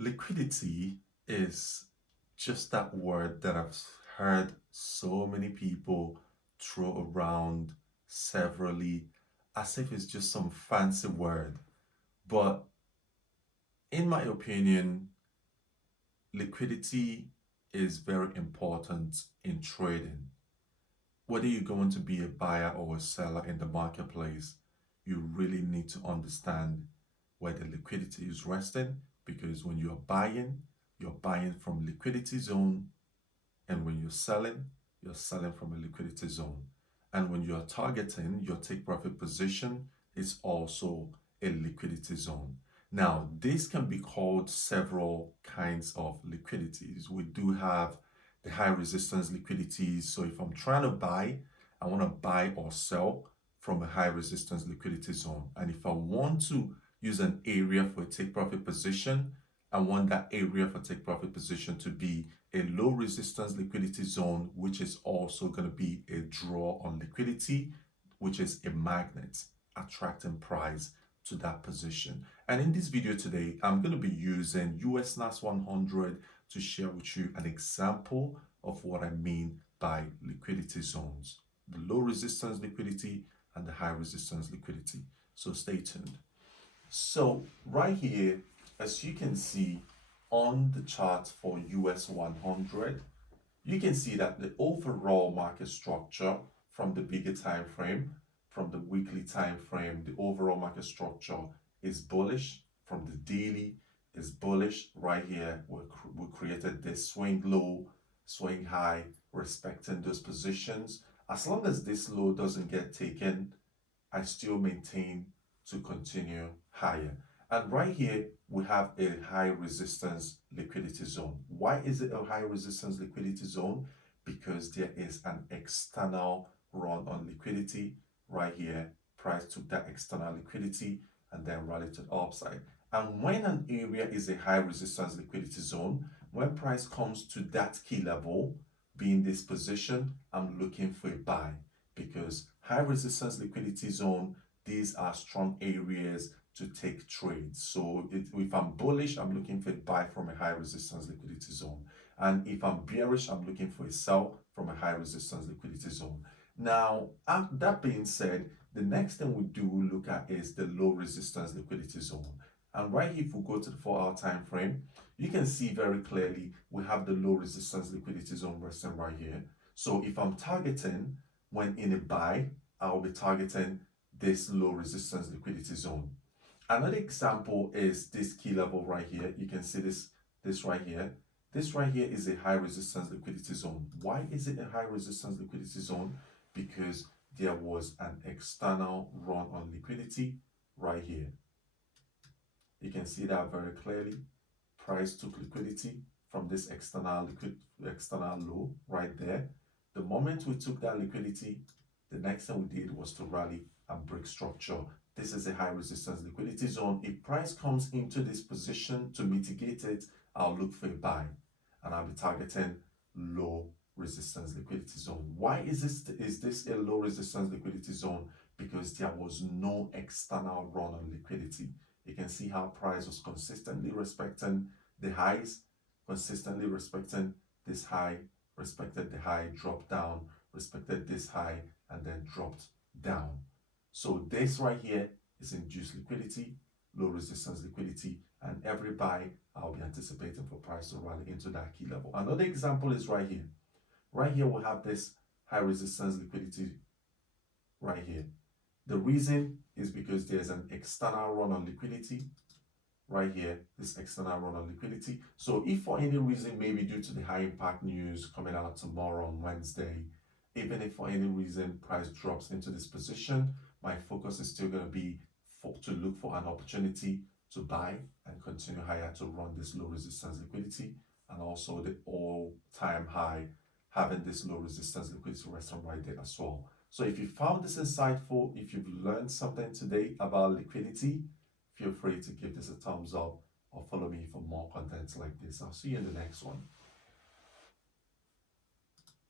Liquidity is just that word that I've heard so many people throw around severally as if it's just some fancy word. But in my opinion, liquidity is very important in trading. Whether you're going to be a buyer or a seller in the marketplace, you really need to understand where the liquidity is resting, because when you're buying from liquidity zone, and when you're selling from a liquidity zone. And when you're targeting your take profit position, it's also a liquidity zone. Now, this can be called several kinds of liquidities. We do have the high resistance liquidities. So if I'm trying to buy, I want to buy or sell from a high resistance liquidity zone. And if I want to use an area for a take profit position, I want that area for take profit position to be a low resistance liquidity zone, which is also going to be a draw on liquidity, which is a magnet attracting price to that position. And in this video today, I'm going to be using US NAS 100 to share with you an example of what I mean by liquidity zones, the low resistance liquidity and the high resistance liquidity. So stay tuned. So right here, as you can see on the chart for US 100, you can see that the overall market structure from the bigger time frame, from the weekly time frame, the overall market structure is bullish. From the daily is bullish. Right here, we created this swing low, swing high, respecting those positions. As long as this low doesn't get taken, I still maintain to continue higher. And right here, we have a high resistance liquidity zone. Why is it a high resistance liquidity zone? Because there is an external run on liquidity. Right here, price took that external liquidity and then rallied to the upside. And when an area is a high resistance liquidity zone, when price comes to that key level, being this position, I'm looking for a buy, because high resistance liquidity zone, these are strong areas to take trades. So if I'm bullish, I'm looking for a buy from a high resistance liquidity zone. And if I'm bearish, I'm looking for a sell from a high resistance liquidity zone. Now, that being said, the next thing we do look at is the low resistance liquidity zone. And right here, if we go to the 4-hour time frame, you can see very clearly we have the low resistance liquidity zone resting right here. So if I'm targeting when in a buy, I'll be targeting this low resistance liquidity zone. Another example is this key level right here. You can see this right here. This right here is a high resistance liquidity zone. Why is it a high resistance liquidity zone? Because there was an external run on liquidity right here. You can see that very clearly. Price took liquidity from this external low right there. The moment we took that liquidity, the next thing we did was to rally and break structure. This is a high resistance liquidity zone. If price comes into this position, to mitigate it, I'll look for a buy and I'll be targeting low resistance liquidity zone. Why is this a low resistance liquidity zone? Because there was no external run on liquidity. You can see how price was consistently respecting the highs, consistently respecting this high, respected the high, dropped down, respected this high, and then dropped down. So this right here is induced liquidity, low resistance liquidity, and every buy I'll be anticipating for price to rally into that key level. Another example is right here. Right here we have this high resistance liquidity right here. The reason is because there's an external run on liquidity right here, this external run on liquidity. So if for any reason, maybe due to the high impact news coming out tomorrow on Wednesday, even if for any reason price drops into this position, my focus is still going to be to look for an opportunity to buy and continue higher to run this low resistance liquidity, and also the all-time high, having this low resistance liquidity resting right there as well. So if you found this insightful, if you've learned something today about liquidity, feel free to give this a thumbs up or follow me for more content like this. I'll see you in the next one.